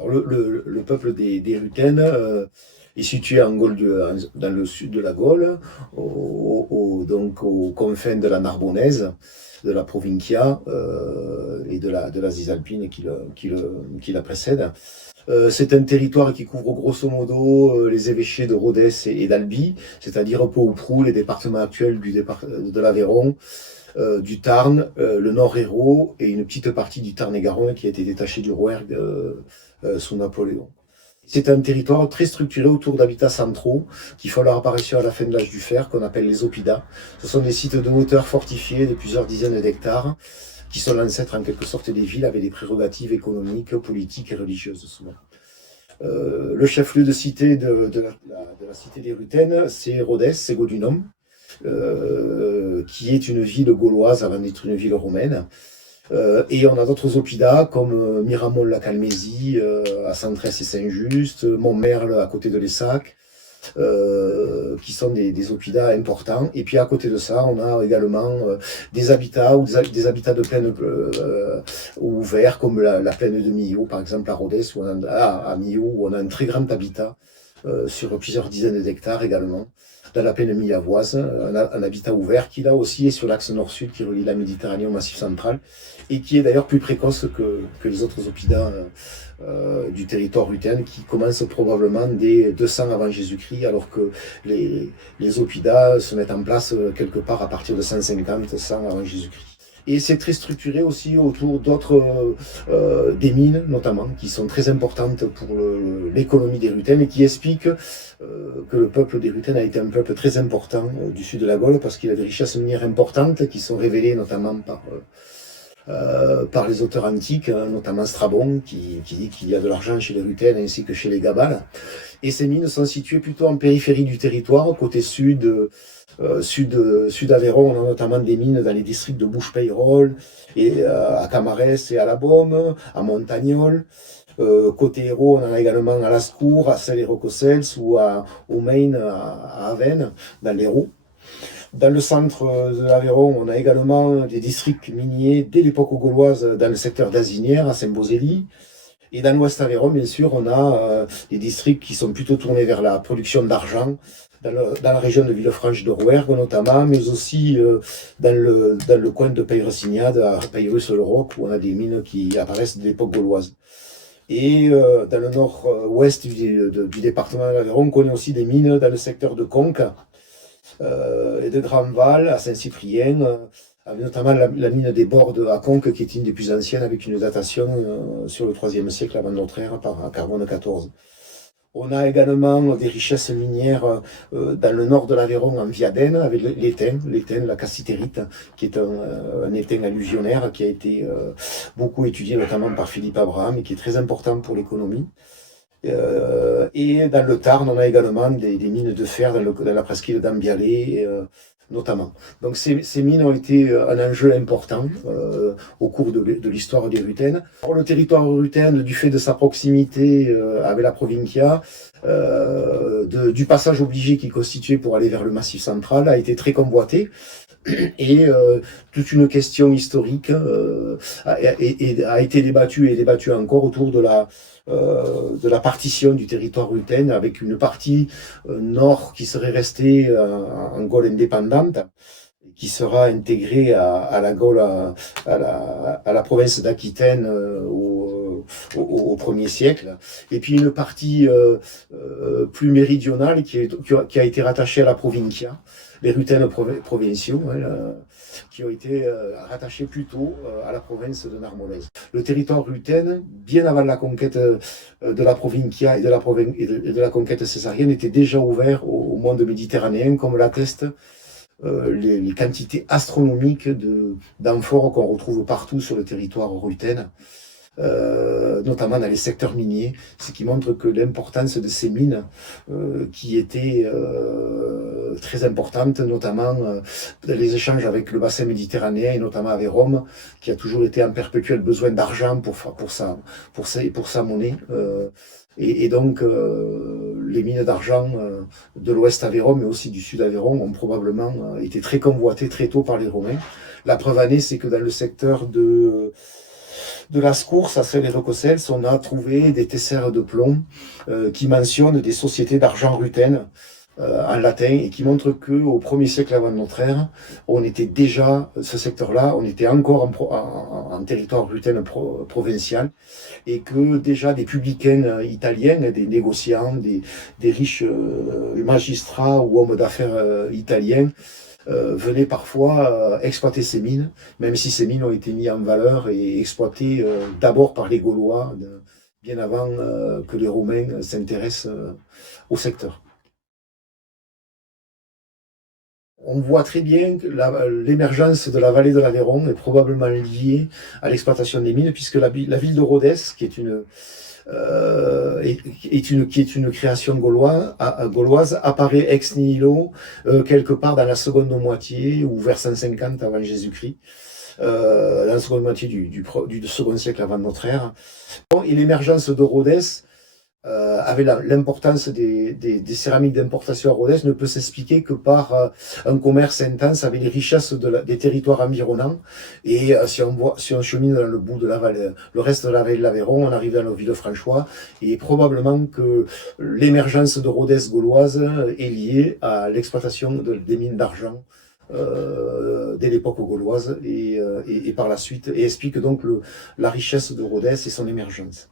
Alors, le peuple des Rutènes est situé en Gaule dans le sud de la Gaule, donc aux confins de la Narbonnaise, de la Provincia et de la Cisalpine qui la précède. C'est un territoire qui couvre grosso modo les évêchés de Rodez et d'Albi, c'est-à-dire peu ou prou les départements actuels de l'Aveyron, du Tarn, le Nord-Hérault et une petite partie du Tarn-et-Garonne qui a été détachée du Rouergue sous Napoléon. C'est un territoire très structuré autour d'habitats centraux qui font leur apparition à la fin de l'âge du fer, qu'on appelle les oppidats. Ce sont des sites de hauteur fortifiés de plusieurs dizaines d'hectares qui sont l'ancêtre en quelque sorte des villes avec des prérogatives économiques, politiques et religieuses souvent. Le chef-lieu de cité de la cité des Rutènes, c'est Rodez, c'est Godunum, qui est une ville gauloise avant d'être une ville romaine. Et on a d'autres oppidats comme Miramont-la-Calmésie, à Centresse et Saint-Just, Montmerle à côté de Lessac, qui sont des oppidats importants. Et puis à côté de ça, on a également des habitats ou des habitats de plaine ouverts, comme la plaine de Millau, par exemple à Rodez, à Millau, où on a un très grand habitat sur plusieurs dizaines d'hectares également. Dans la plaine millavoise, un habitat ouvert qui là aussi est sur l'axe nord-sud qui relie la Méditerranée au Massif central et qui est d'ailleurs plus précoce que les autres oppidats du territoire rutéen qui commencent probablement dès 200 avant Jésus-Christ alors que les oppidats se mettent en place quelque part à partir de 150, 100 avant Jésus-Christ. Et c'est très structuré aussi autour d'autres, des mines notamment, qui sont très importantes pour l'économie des Rutènes et qui expliquent que le peuple des Rutènes a été un peuple très important du sud de la Gaule parce qu'il a des richesses minières importantes qui sont révélées notamment par les auteurs antiques, notamment Strabon, qui dit qu'il y a de l'argent chez les Rutènes ainsi que chez les Gabales. Et ces mines sont situées plutôt en périphérie du territoire, côté sud Aveyron, on a notamment des mines dans les districts de Bouche-Peyrolle, et à Camarès et à La Baume, à Montagnol. Côté Hérault, on en a également à Lascours, à Celles et Rocossels ou au Maine, à Avesnes, dans l'Hérault. Dans le centre de l'Aveyron, on a également des districts miniers dès l'époque gauloise dans le secteur d'Azinière, à Saint-Bosély. Et dans l'ouest Aveyron, bien sûr, on a des districts qui sont plutôt tournés vers la production d'argent, dans la région de Villefranche de Rouergue notamment, mais aussi dans le coin de Peyre-Signade, à Peyre-sur-le-Roc, où on a des mines qui apparaissent de l'époque gauloise. Et dans le nord-ouest du département de l'Aveyron, on connaît aussi des mines dans le secteur de Conques et de Grandval, à Saint-Cyprien, avec notamment la mine des Bordes à Conques, qui est une des plus anciennes, avec une datation sur le IIIe siècle avant notre ère, par carbone 14. On a également des richesses minières dans le nord de l'Aveyron, en Viadène, avec l'étain, la cassitérite, qui est un étain alluvionnaire qui a été beaucoup étudié, notamment par Philippe Abraham, et qui est très important pour l'économie. Et dans le Tarn, on a également des mines de fer dans la presqu'île d'Ambialé, notamment. Donc ces mines ont été un enjeu important au cours de l'histoire des Rutènes. Pour le territoire rutéen, du fait de sa proximité avec la Provincia, du passage obligé qu'il constituait pour aller vers le Massif central, a été très convoité. Et toute une question historique a été débattue et débattue encore autour de la partition du territoire rutéen, avec une partie nord qui serait restée en Gaule indépendante, qui sera intégrée à la Gaule, à la province d'Aquitaine au 1er siècle, et puis une partie plus méridionale qui a été rattachée à la Provincia, les Rutènes provinciaux, qui ont été rattachés plutôt à la province de Narmonnaise. Le territoire rutéen, bien avant la conquête de la Provincia et de la conquête césarienne, était déjà ouvert au monde méditerranéen, comme l'attestent les quantités astronomiques d'amphores qu'on retrouve partout sur le territoire rutéen. Notamment dans les secteurs miniers, ce qui montre que l'importance de ces mines qui étaient très importantes, notamment dans les échanges avec le bassin méditerranéen et notamment avec Rome, qui a toujours été en perpétuel besoin d'argent pour sa monnaie. Et donc, les mines d'argent de l'ouest Aveyron, mais aussi du sud Aveyron, ont probablement été très convoitées très tôt par les Romains. La preuve en est, c'est que dans le secteur De Lascours à Celles-et-Rocossels, on a trouvé des tessères de plomb qui mentionnent des sociétés d'argent rutène en latin et qui montrent qu'au 1er siècle avant notre ère, on était déjà, ce secteur-là, on était encore en territoire rutène provincial et que déjà des publicains italiens, des négociants, des riches magistrats ou hommes d'affaires italiens venaient parfois exploiter ces mines, même si ces mines ont été mises en valeur et exploitées d'abord par les Gaulois, bien avant que les Romains s'intéressent au secteur. On voit très bien que l'émergence de la vallée de l'Aveyron est probablement liée à l'exploitation des mines, puisque la ville de Rodez, qui est une création gauloise, apparaît ex nihilo quelque part dans la seconde moitié ou vers 150 avant Jésus-Christ, dans la seconde moitié du second siècle avant notre ère. Et l'émergence de Rodez avec l'importance des céramiques d'importation à Rodez ne peut s'expliquer que par un commerce intense avec les richesses des territoires environnants. Et si on chemine dans le bout de la vallée, le reste de la vallée de l'Aveyron, on arrive dans le Villefranchois, et probablement que l'émergence de Rodez gauloise est liée à l'exploitation des mines d'argent dès l'époque gauloise et par la suite, et explique donc la richesse de Rodez et son émergence.